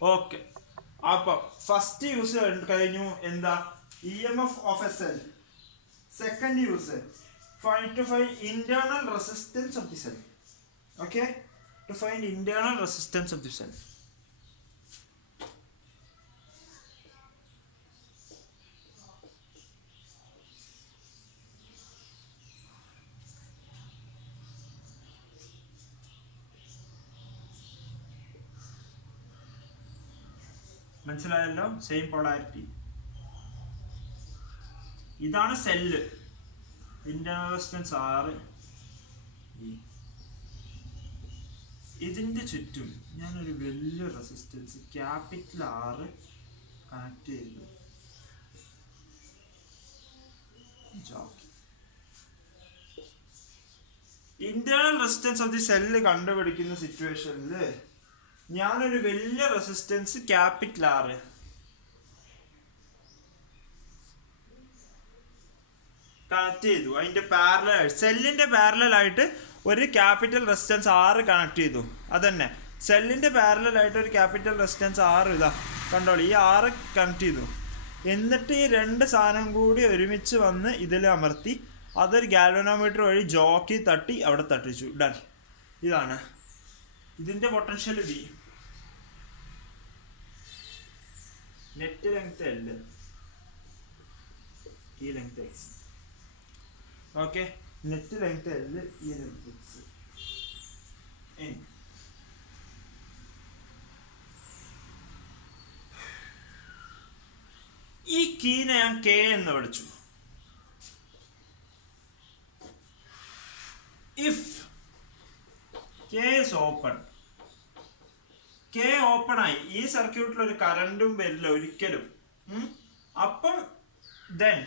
Okay, അപ്പൊ first use കഴിഞ്ഞു. എന്താ? EMF of a cell. Second use, to find internal resistance of the cell. Okay, to find internal resistance of the cell. മനസ്സിലായല്ലോ? Same polarity. ഇതാണ് cell. Internal resistance 6. ഇതിന്റെ ചുറ്റും ഞാനൊരു വലിയ resistance capital 6 connect ചെയ്തു. Internal resistance of the cell കണ്ടുപിടിക്കുന്ന സിറ്റുവേഷനിൽ ഞാനൊരു വലിയ റെസിസ്റ്റൻസ് ക്യാപിറ്റൽ 6 കണക്ട് ചെയ്തു. അതിന്റെ പാരലൽ, സെല്ലിന്റെ പാരലൽ ആയിട്ട് ഒരു ക്യാപിറ്റൽ റെസിസ്റ്റൻസ് 6 കണക്ട് ചെയ്തു. അതന്നെ, സെല്ലിന്റെ പാരലൽ ആയിട്ട് ഒരു ക്യാപിറ്റൽ റെസിസ്റ്റൻസ് 6 ഇതാ കണ്ടോളൂ, ഈ 6 കണക്ട് ചെയ്തു. എന്നിട്ട് ഈ രണ്ട് സാധനം കൂടി ഒരുമിച്ച് വന്ന് ഇതിൽ അമർത്തി അതൊരു ഗാൽവനോമീറ്റർ വഴി ജോക്കി തട്ടി അവിടെ തട്ടിച്ചു. ഡൺ. ഇതാണ് ഇതിന്റെ potential V. Net length L, ഈ length X. Okay, net length L, ഈ ലെങ്ത് X. ഈ കീനെ ഞാൻ K എന്ന് വിളിച്ചു. If K is open, K open ആയി, ഈ സർക്യൂട്ടിൽ ഒരു കറണ്ടും വരില്ല ഒരിക്കലും. അപ്പം then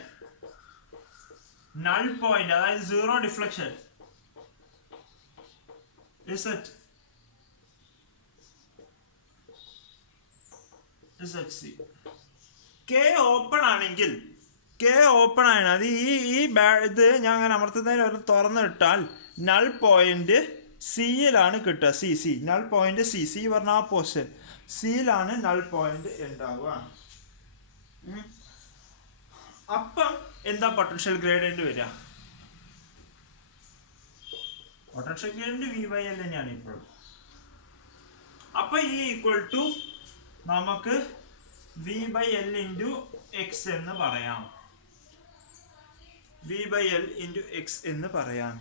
null point, അതായത് zero deflection is at C. K open ആണെങ്കിൽ, K ഓപ്പൺ ആണ്, അത് ഇത് ഞാൻ അങ്ങനെ അമർത്തുന്നതിന് ഒരു തുറന്നു ഇട്ടാൽ നൾ പോയിന്റ് സിയിലാണ് കിട്ടുക. സി നൾ പോയിന്റ് സി പറഞ്ഞ ആ പോർഷൻ സിയിലാണ് നൾ പോയിന്റ് ഉണ്ടാവുക. അപ്പം എന്താ പൊട്ടൻഷ്യൽ ഗ്രേഡിയന്റ് വരിക? പൊട്ടൻഷ്യൽ ഗ്രേഡിയന്റ് V/L തന്നെയാണ് ഇപ്പോൾ. അപ്പൊ ഈ ഈക്വൽ ടു നമുക്ക് V/L into X എന്ന് പറയാം. V/L into X എന്ന് പറയാം.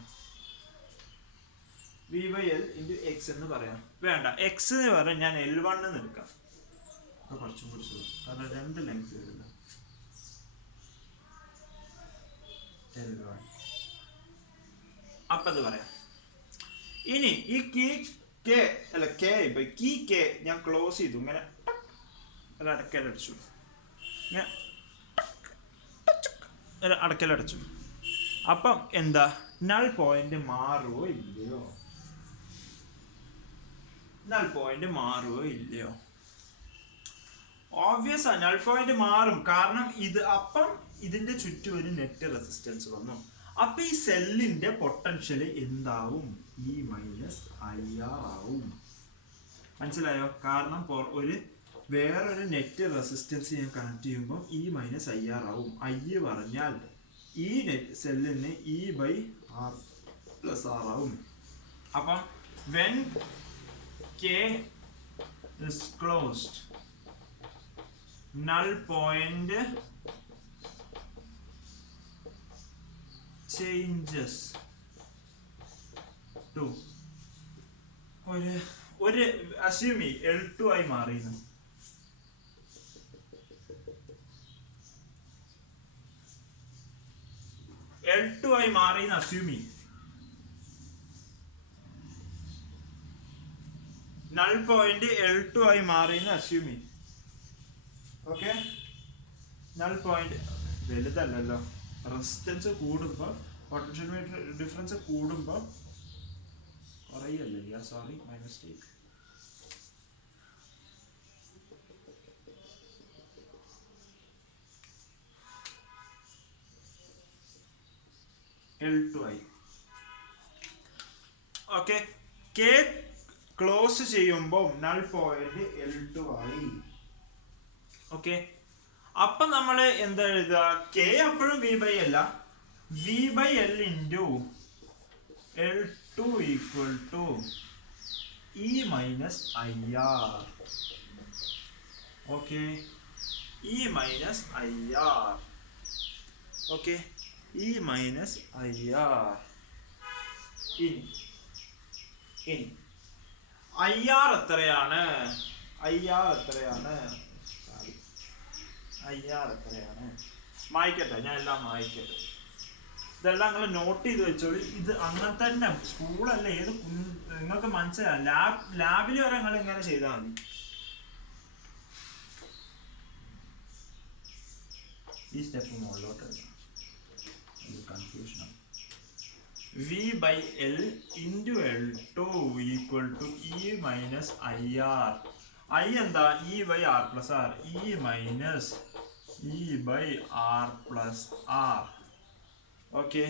V/L into X എന്ന് പറയാം. വേണ്ട, X എന്ന് പറയാൻ ഞാൻ L1 എന്ന് എടുക്കാം. കുറച്ചും കൂടി സുഖം, കാരണം രണ്ട് ലെങ്ത് വരില്ല. L1 അപ്പൊ അത് പറയാം. ഇനി ഈ K ഇപ്പൊ K ഞാൻ ക്ലോസ് ചെയ്തു, ഇങ്ങനെ അടക്കലടച്ചു, അടക്കലടച്ചു. അപ്പം എന്താ, നൾ പോയിന്റ് മാറുവോ ഇല്ലയോ? നൾ പോയിന്റ് മാറുവോ ഇല്ലയോ? ഓബ്വിയസ് ആ, നൾ പോയിന്റ് മാറും. കാരണം ഇത് അപ്പം ഇതിന്റെ ചുറ്റും ഒരു നെറ്റ് റെസിസ്റ്റൻസ് വന്നു. അപ്പൊ ഈ സെല്ലിന്റെ പൊട്ടൻഷ്യൽ എന്താവും? E-IR ആവും. മനസ്സിലായോ? കാരണം വേറൊരു നെറ്റ് റെസിസ്റ്റൻസ് ഞാൻ കണക്ട് ചെയ്യുമ്പോൾ E-IR ആവും. I പറഞ്ഞാൽ ഈ നെറ്റ് സെല്ലിന് E/R+R ആവും. അപ്പം when K is closed, null point changes to ഒരു assume L2 ആയി മാറിയെന്ന്. L2 ആയി മാറിയെന്ന് assume. നൾ പോയിന്റ് L2 ആയി മാറിയെന്ന് assume. ഓക്കെ, നൾ പോയിന്റ് വലുതല്ലല്ലോ, റെസിസ്റ്റൻസ് കൂടുമ്പോൾ പൊട്ടൻഷ്യൽ ഡിഫറൻസ് കൂടുമ്പോൾ കുറയല്ലേ? Sorry, my mistake. L2 ആയി. ഓക്കെ, K ക്ലോസ് ചെയ്യുമ്പോൾ നൾ പോയിന്റ് L2 ആയി. ഓക്കെ, അപ്പൊ നമ്മൾ എന്താ എഴുതുക? കെ അപ്പോഴും വി ബൈ അല്ല, V by L into L2 equal to E minus I R. Okay, E minus I R. Okay, E minus I R. ഇനി I R എത്രയാണ്? ഐ ആർ എത്രയാണ്? ഐ ആർ എത്രയാണ്? മായ്ക്കട്ടെ, ഞാൻ എല്ലാം മായ്ക്കട്ടെ. ഇതെല്ലാം നിങ്ങൾ നോട്ട് ചെയ്ത് വെച്ചോളൂ. ഇത് അങ്ങനെ തന്നെ സ്കൂളല്ല, ഏത് നിങ്ങൾക്ക് മനസ്സിലാവും. ലാബിൽ വരെ നിങ്ങൾ ഇങ്ങനെ ചെയ്താൽ മതി. ഈ സ്റ്റെപ്പ് മുകളിലോട്ട് കൺഫ്യൂഷനാണ്. V by L into L2 equal to E minus I R. I എന്താ? E by R plus R. E minus E by R plus R. Okay,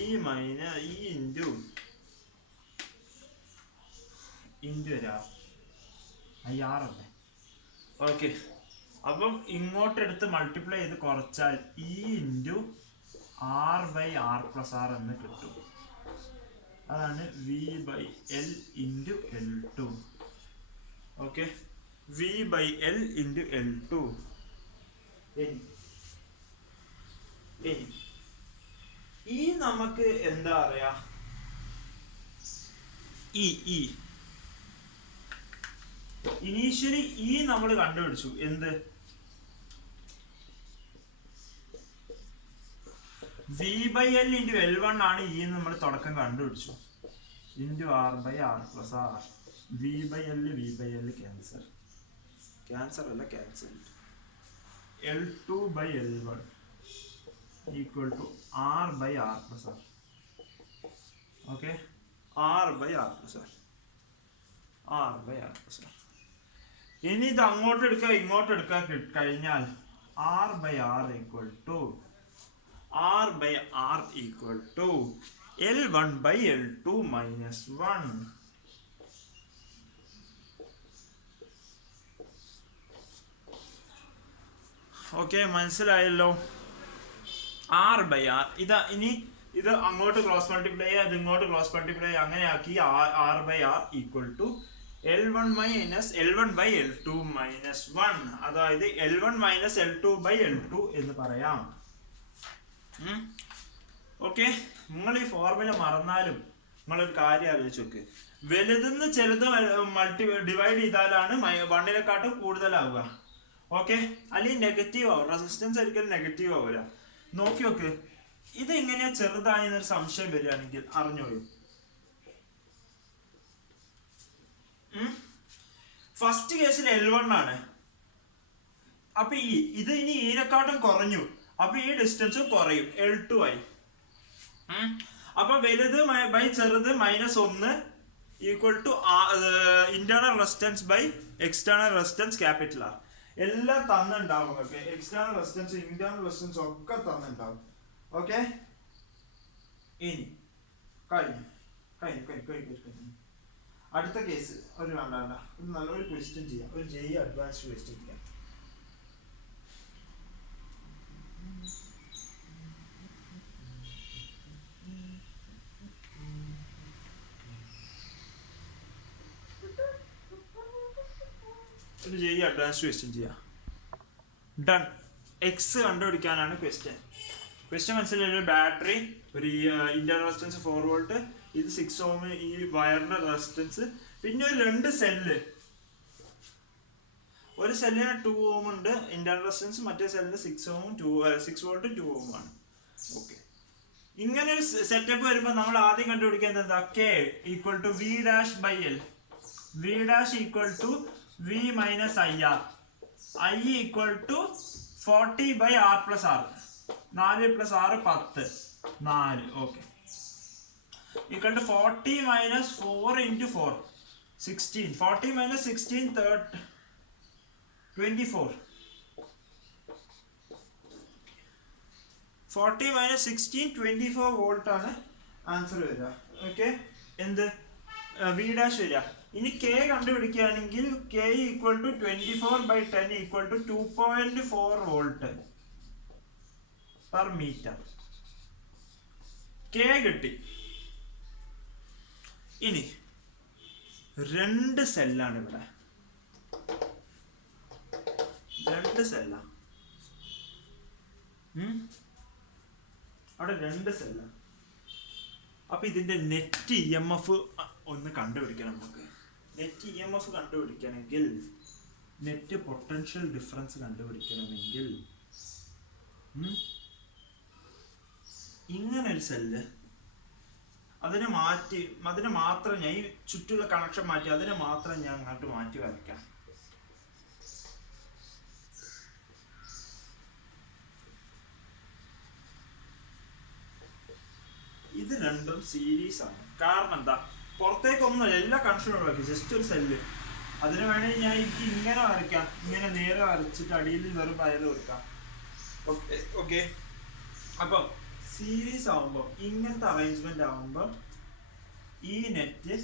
E minus E into വരാ ഐ ആർ അല്ലേ? Okay, അപ്പം ഇങ്ങോട്ടെടുത്ത് multiply ചെയ്ത് കുറച്ചാൽ E into R by R plus R എന്ന് കിട്ടും. അതാണ് V by L into L2. Okay, V by L into L2. ഈ നമുക്ക് എന്താ പറയാ? ഇ ഇനീഷ്യലി ഈ നമ്മൾ കണ്ടുപിടിച്ചു. എന്ത്? V by L into L1 ആണ് ഈ നമ്മൾ തുടക്കം കണ്ടുപിടിച്ചു. Into R by R plus R. V by L cancel അല്ല, cancel. L2 by L1 equal to R by R plus R. Okay, R by R plus R. ഇനി ഇത് അങ്ങോട്ട് എടുക്കുക ഇങ്ങോട്ട് എടുക്കുക കഴിഞ്ഞാൽ R by R equal to L1 by L2 minus 1. Okay, മനസ്സിലായല്ലോ? R by R. ഇനി ഇത് അങ്ങോട്ട് ക്രോസ് മൾട്ടിപ്ലൈ ചെയ്യുക, ഇത് ഇങ്ങോട്ട് ക്രോസ് മൾട്ടിപ്ലൈ ചെയ്യുക, അങ്ങനെ ആക്കി R by R equal to L1 by L2 minus 1. അതായത് L1 minus L2 by L2 എന്ന് പറയാം. ഓക്കെ, നിങ്ങൾ ഈ ഫോർമുല മറന്നാലും നിങ്ങളൊരു കാര്യം ആലോചിച്ച് നോക്ക്. വലുതെന്ന് ചെറുത് ഡിവൈഡ് ചെയ്താലാണ് 1-നെക്കാട്ടും കൂടുതലാവുക. ഓക്കെ, അല്ലെങ്കിൽ നെഗറ്റീവ് ആവും. റെസിസ്റ്റൻസ് ഒരിക്കലും നെഗറ്റീവ് ആവില്ല. നോക്കി നോക്ക്, ഇത് എങ്ങനെയാ ചെറുതായെന്നൊരു സംശയം വരികയാണെങ്കിൽ അറിഞ്ഞോളൂ. ഫസ്റ്റ് കേസിൽ L1 ആണ്. അപ്പൊ ഇത് ഇനി ഈനെക്കാട്ടും കുറഞ്ഞു, അപ്പൊ ഈ ഡിസ്റ്റൻസും കുറയും, L2 ആയി. അപ്പൊ വലുത് ബൈ ചെറുത് -1 equal to internal resistance by external resistance capital R. എല്ലാം തന്നിട്ടുണ്ടാവും നിങ്ങൾക്ക്. എക്സ്റ്റേണൽ റെസിസ്റ്റൻസ് ഇന്റേണൽ റെസിസ്റ്റൻസ് ഒക്കെ തന്നിട്ടുണ്ടാവും. ഓക്കെ, ഇനി കഴിഞ്ഞു. അടുത്ത കേസ് ഒരു വേണ്ട ഒരു നല്ലൊരു ക്വസ്റ്റ്യൻ ചെയ്യാം. ഒരു JEE അഡ്വാൻസ്ഡ് ക്വസ്റ്റ്യൻ ചെയ്യാം. ഒരു JEE അഡ്വാൻസ്ഡ് ക്വസ്റ്റ്യൻ ചെയ്യാം. ഡൺ. എക്സ് കണ്ടുപിടിക്കാനാണ് ക്വസ്റ്റ്യൻ. മനസ്സിലായി? ഒരു ബാറ്ററി, ഒരു ഇന്റേണൽ റെസിസ്റ്റൻസ് 4 വോൾട്ട്, ഇത് 6 ഓം, ഈ വയറിന്റെ റെസിസ്റ്റൻസ്, പിന്നെ ഒരു 2 സെല്ല്. ഒരു സെല്ലിന് 2 ഓം ഉണ്ട് ഇന്റേണൽ റെസിസ്റ്റൻസ്, മറ്റേ സെല്ലിന് 6 വോൾട്ടും 2 ഓം ആണ്. ഓക്കെ, ഇങ്ങനെ ഒരു സെറ്റപ്പ് വരുമ്പോൾ നമ്മൾ ആദ്യം കണ്ടുപിടിക്കുന്നത് എന്താ? K equal to V dash by L. V dash equal to V minus IR. I equal to 40 by R plus R. 4 plus 6 10. 4. Okay, equal to 40 minus 4 into 4 16. 40 minus 16 24. 40 minus 16 24 volt ആണ് answer വരിക. Okay, എന്ത് V dash വരിക. ഇനി K കണ്ടുപിടിക്കുകയാണെങ്കിൽ K equal to 24/10 equal to 2.4 volt per metre. K കിട്ടി. ഇനി 2 സെല്ലാണ് ഇവിടെ, 2 സെല്ലാണ് അവിടെ, 2 സെല്ലാണ്. അപ്പൊ ഇതിന്റെ നെറ്റ് ഇ എം എഫ് ഒന്ന് കണ്ടുപിടിക്കണം. നമുക്ക് നെറ്റ് ഇ എം എഫ് കണ്ടുപിടിക്കണമെങ്കിൽ, നെറ്റ് പൊട്ടൻഷ്യൽ ഡിഫറൻസ് കണ്ടുപിടിക്കണമെങ്കിൽ ഇങ്ങനൊരു സെല്ല്, അതിനെ മാത്രം ഞാൻ ഈ ചുറ്റുള്ള കണക്ഷൻ മാറ്റി അതിനെ മാത്രം ഞാൻ അങ്ങോട്ട് മാറ്റി വരയ്ക്കാം. ഇത് രണ്ടും സീരീസ് ആണ്. കാരണം എന്താ, പുറത്തേക്കൊന്നുമില്ല, എല്ലാ കണക്ഷനും ഒഴിവാക്കി, ജസ്റ്റ് ഒരു സെല്ല്. അതിന് വേണമെങ്കിൽ ഞാൻ എനിക്ക് ഇങ്ങനെ വരയ്ക്കാം, ഇങ്ങനെ നേരെ വരച്ചിട്ട് അടിയിൽ വെറും വയർ കൊടുക്കാം. ഓക്കെ. അപ്പം സീരീസ് ആവുമ്പോൾ ഇങ്ങനത്തെ അറേഞ്ച്മെന്റ് ആവുമ്പോൾ ഈ നെറ്റ്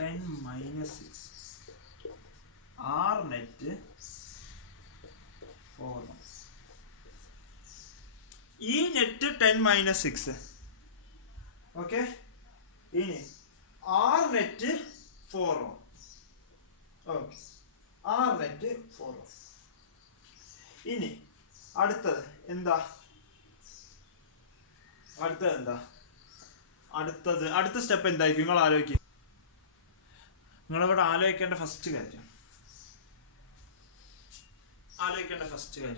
10-6, ആർ നെറ്റ് 4, ഈ നെറ്റ് 10-6. ഓക്കെ. ഇനി R net 4. Okay, R net 4. ഇനി അടുത്തത് എന്താ, അടുത്ത സ്റ്റെപ്പ് എന്തായിരിക്കും നിങ്ങൾ ആലോചിക്കുക. നിങ്ങളിവിടെ ആലോചിക്കേണ്ട ഫസ്റ്റ് കാര്യം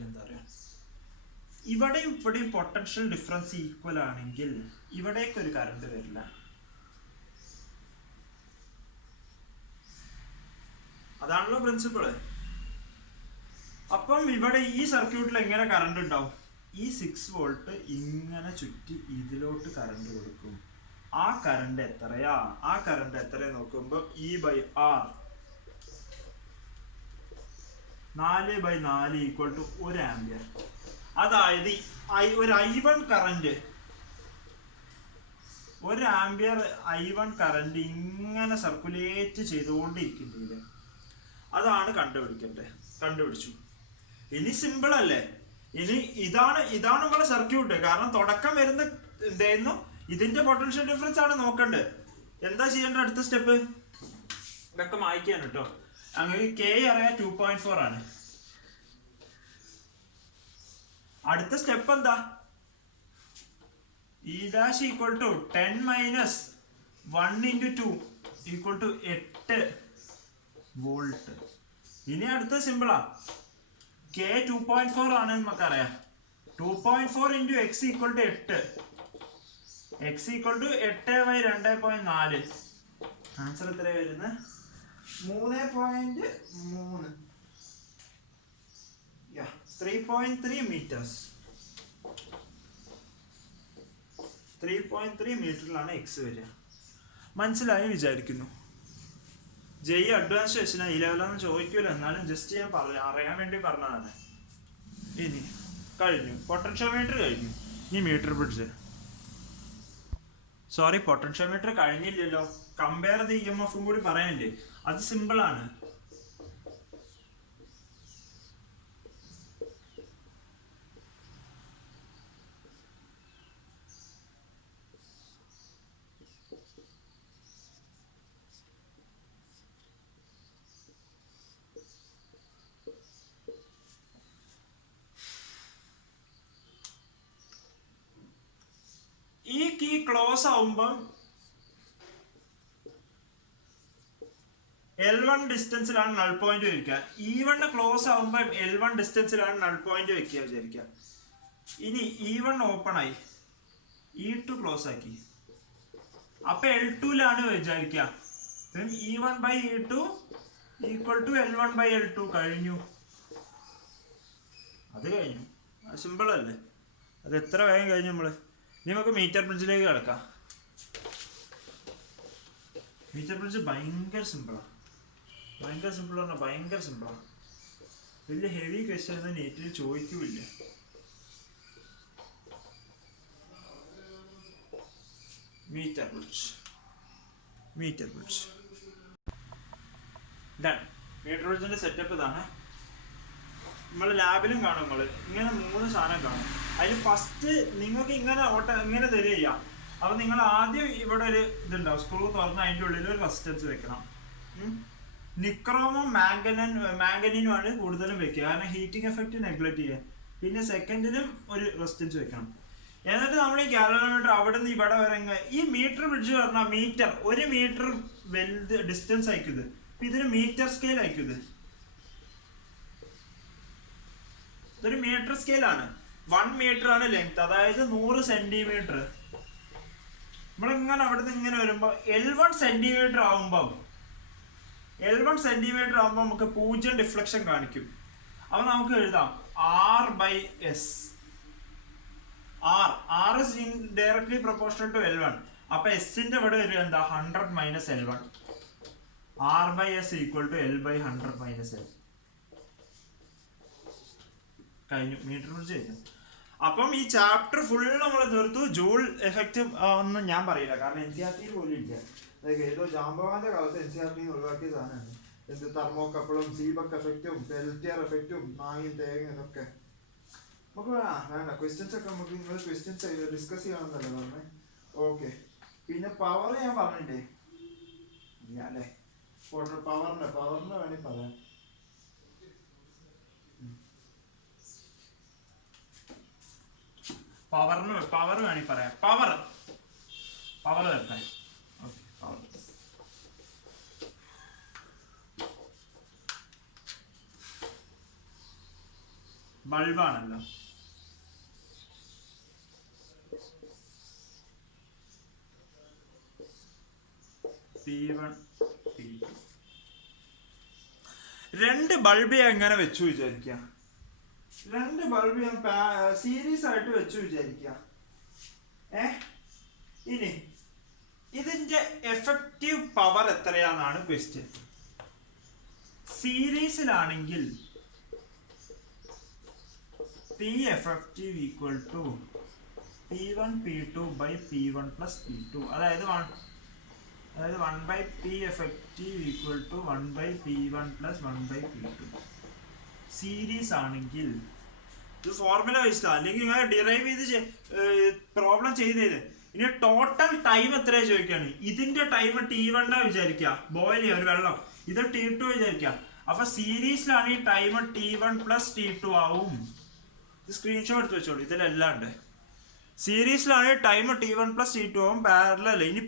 എന്താ പറയുക, ഇവിടെയും ഇവിടെയും പൊട്ടൻഷ്യൽ ഡിഫറൻസ് ഈക്വൽ ആണെങ്കിൽ ഇവിടേക്ക് ഒരു കറണ്ട് വരില്ല. അതാണല്ലോ പ്രിൻസിപ്പിള്. അപ്പം ഇവിടെ ഈ സർക്യൂട്ടിൽ എങ്ങനെ കറണ്ട് ഉണ്ടാവും, ഈ 6 വോൾട്ട് ഇങ്ങനെ ചുറ്റി ഇതിലോട്ട് കറണ്ട് കൊടുക്കും. ആ കറണ്ട് എത്രയാ നോക്കുമ്പോൾ E/R 4/4 ഈക്വൽ ടു 1 ആംപിയർ. അതായത് ഒരു I1 current, 1 ampere I1 current ഇങ്ങനെ സർക്കുലേറ്റ് ചെയ്തുകൊണ്ടിരിക്കുന്നത്. അതാണ് കണ്ടുപിടിച്ചു. ഇനി സിമ്പിൾ അല്ലേ. ഇനി ഇതാണ് നമ്മുടെ സർക്യൂട്ട്. കാരണം തുടക്കം വരുന്ന എന്തായിരുന്നു, ഇതിന്റെ പൊട്ടൻഷ്യൽ ഡിഫറൻസ് ആണ് നോക്കണ്ടത്. എന്താ ചെയ്യേണ്ട അടുത്ത സ്റ്റെപ്പ്, ഇതൊക്കെ മായ്ക്കാൻ കേട്ടോ. അങ്ങനെ കെ അറിയാൻ 2.4 ആണ്. അടുത്ത സ്റ്റെപ്പ് എന്താ, E dash equal to 10-1 × 2 equal to 8 volt. ഇനി അടുത്ത സിമ്പിളാ, കെ 2.4 ആണ് നമുക്കറിയാം. 2.4 × x equal to 8, x equal to 8/2.4. Answer എത്ര വരുന്നത്, 3.3, 3.3 മീറ്റേഴ്സ്. 3.3 മീറ്ററിലാണ് എക്സ് വരിക. മനസ്സിലായി വിചാരിക്കുന്നു. ജെഇ അഡ്വാൻസ് സെഷനാ, ഈ ലെവലൊന്നും ചോദിക്കൂല, എന്നാലും ജസ്റ്റ് ഞാൻ അറിയാൻ വേണ്ടി പറഞ്ഞതാണ്. ഇനി കഴിഞ്ഞു, പൊട്ടൻഷ്യോമീറ്റർ കഴിഞ്ഞു. ഇനി മീറ്റർ ബ്രിഡ്ജ്, സോറി പൊട്ടൻഷ്യോമീറ്റർ കഴിഞ്ഞില്ലല്ലോ, കമ്പയർ ദ ഇ എം എഫും കൂടി പറയാനില്ലേ. അത് സിമ്പിൾ ആണ്. ഈ കീ ക്ലോസ് ആവുമ്പം L1 ഡിസ്റ്റൻസിലാണ് നൾ പോയിന്റ് വയ്ക്കുക. E1 ക്ലോസ് ആവുമ്പോൾ L1 ഡിസ്റ്റൻസിലാണ് നൾ പോയിന്റ് വെക്കുക വിചാരിക്കുക. ഇനി E1 ഓപ്പൺ ആയി, E2 ക്ലോസ് ആക്കി, അപ്പൊ L2ലാണ് വിചാരിക്കുക. E1/E2 equal to L1/L2. കഴിഞ്ഞു, അത് കഴിഞ്ഞു. സിമ്പിൾ അല്ലേ, അത് എത്ര വേഗം കഴിഞ്ഞു നമ്മള്. ഇനി നമുക്ക് മീറ്റർ ബ്രിഡ്ജിലേക്ക് കിടക്കാം. മീറ്റർ ബ്രിഡ്ജ് ഭയങ്കര സിമ്പിളാണ്. വലിയ ഹെവി ക്വസ്റ്റ്യൻ ഒന്നും നീറ്റിൽ ചോദിക്കൂല്ല. Metre bridge done. മീറ്റർ ബ്രിഡ്ജിന്റെ സെറ്റപ്പ് ഇതാണ്. നമ്മൾ ലാബിലും കാണും. നമ്മൾ ഇങ്ങനെ 3 സാധനം കാണും. അതിൽ ഫസ്റ്റ് നിങ്ങൾക്ക് ഇങ്ങനെ തരിക. അപ്പോൾ നിങ്ങൾ ആദ്യം ഇവിടെ ഒരു ഇതുണ്ടാവും, സ്ക്രൂ തുറന്ന് അതിൻ്റെ ഉള്ളിൽ ഒരു റെസിസ്റ്റൻസ് വെക്കണം. നിക്രോമും മാംഗനീനുമാണ് കൂടുതലും വെക്കുക, കാരണം ഹീറ്റിംഗ് എഫക്റ്റ് നെഗ്ലക്ട് ചെയ്യുക. പിന്നെ സെക്കൻഡിലും ഒരു റെസിസ്റ്റൻസ് വെക്കണം. എന്നിട്ട് നമ്മൾ ഈ ഗാലനോമീറ്റർ അവിടെ നിന്ന് ഇവിടെ വരെ ഈ മീറ്റർ ബ്രിഡ്ജ് പറഞ്ഞാൽ മീറ്റർ 1 മീറ്റർ വലുത് ഡിസ്റ്റൻസ് അയക്കുന്നത്. അപ്പം ഇതൊരു മീറ്റർ സ്കെയിൽ അയക്കുന്നത്. ഇതൊരു മീറ്റർ സ്കെയിലാണ്. 1 മീറ്റർ ആണ് ലെങ്ത്, അതായത് 100 സെന്റിമീറ്റർ. നമ്മളിങ്ങനെ അവിടെ നിന്ന് ഇങ്ങനെ വരുമ്പോൾ L1 സെന്റിമീറ്റർ ആവുമ്പോൾ നമുക്ക് 0 ഡിഫ്ലക്ഷൻ കാണിക്കും. അപ്പൊ നമുക്ക് എഴുതാം R/S. R is directly proportional to L1. അപ്പൊ എസിന്റെ ഇവിടെ വരും എന്താ 100 minus L1. R/S equal to L/100 minus L. കഴിഞ്ഞു, മീറ്റർ ബ്രിഡ്ജ് കഴിഞ്ഞു. അപ്പം ഈ ചാപ്റ്റർ ഫുൾ നമ്മൾ തീർത്തു. ജൂൾ എഫക്റ്റ് ഒന്നും ഞാൻ പറയില്ല, കാരണം NCERT പോലും ഇല്ല. അതൊക്കെ ഏതോ ജാംബവാന്റെ കാലത്ത് NCERT ഒഴിവാക്കിയ സാധനമാണ്. എന്ത് തെർമോകപ്പിളും സീബക്ക് എഫക്റ്റും പെൽറ്റിയർ എഫക്റ്റും നായും തേങ്ങ ഇതൊക്കെ നമുക്ക് വേണ്ട. ക്വസ്റ്റ്യൻസ് ഒക്കെ നമുക്ക് നിങ്ങൾ ക്വസ്റ്റ്യൻസ് ഡിസ്കസ് ചെയ്യണമെന്നല്ലേ പറഞ്ഞേ. ഓക്കെ, പിന്നെ പവർ ഞാൻ പറഞ്ഞിട്ടേ ഇല്ല അല്ലേ? പവറിന്റെ വേണമെങ്കിൽ പറയാം. പവർ വേണമെങ്കിൽ പറയാം. പവർ വെക്കാൻ. Okay, power ബൾബാണല്ലോ. P1 P2 2 bulb എങ്ങനെ വെച്ചു വിചാരിക്കുക. 2 ബൾബ് ഞാൻ സീരീസ് ആയിട്ട് വെച്ചു വിചാരിക്കുക. ഇനി ഇതിന്റെ എഫക്റ്റീവ് പവർ എത്രയാണെന്നാണ് ക്വസ്റ്റ്യൻ. സീരീസിലാണെങ്കിൽ P effective equal to P1 P2 by P1 plus P2. അതായത് 1 by P effective equal to 1 by P1 plus 1 by P2. Series ആണെങ്കിൽ ഇത് ഫോർമുല വെച്ചിട്ടാ, അല്ലെങ്കിൽ ഇങ്ങനെ ഡിറൈവ് ചെയ്ത് പ്രോബ്ലം ചെയ്തത്. ഇനി ടോട്ടൽ ടൈം എത്രയാ ചോദിക്കാണ്. ഇതിന്റെ ടൈം T1 വിചാരിക്കുക, ബോയിൽ ചെയ്യാം ഒരു വെള്ളം. ഇത് T2 വിചാരിക്കുക. അപ്പൊ സീരീസിലാണ് ഈ ടൈം T1 plus T2 ആവും. സ്ക്രീൻഷോട്ട് എടുത്ത് വെച്ചോളൂ, ഇതിലെല്ലാം ഉണ്ട്. സീരീസിലാണ് ടൈം T1 plus T2 ആവും. പാരലൽ ഇനി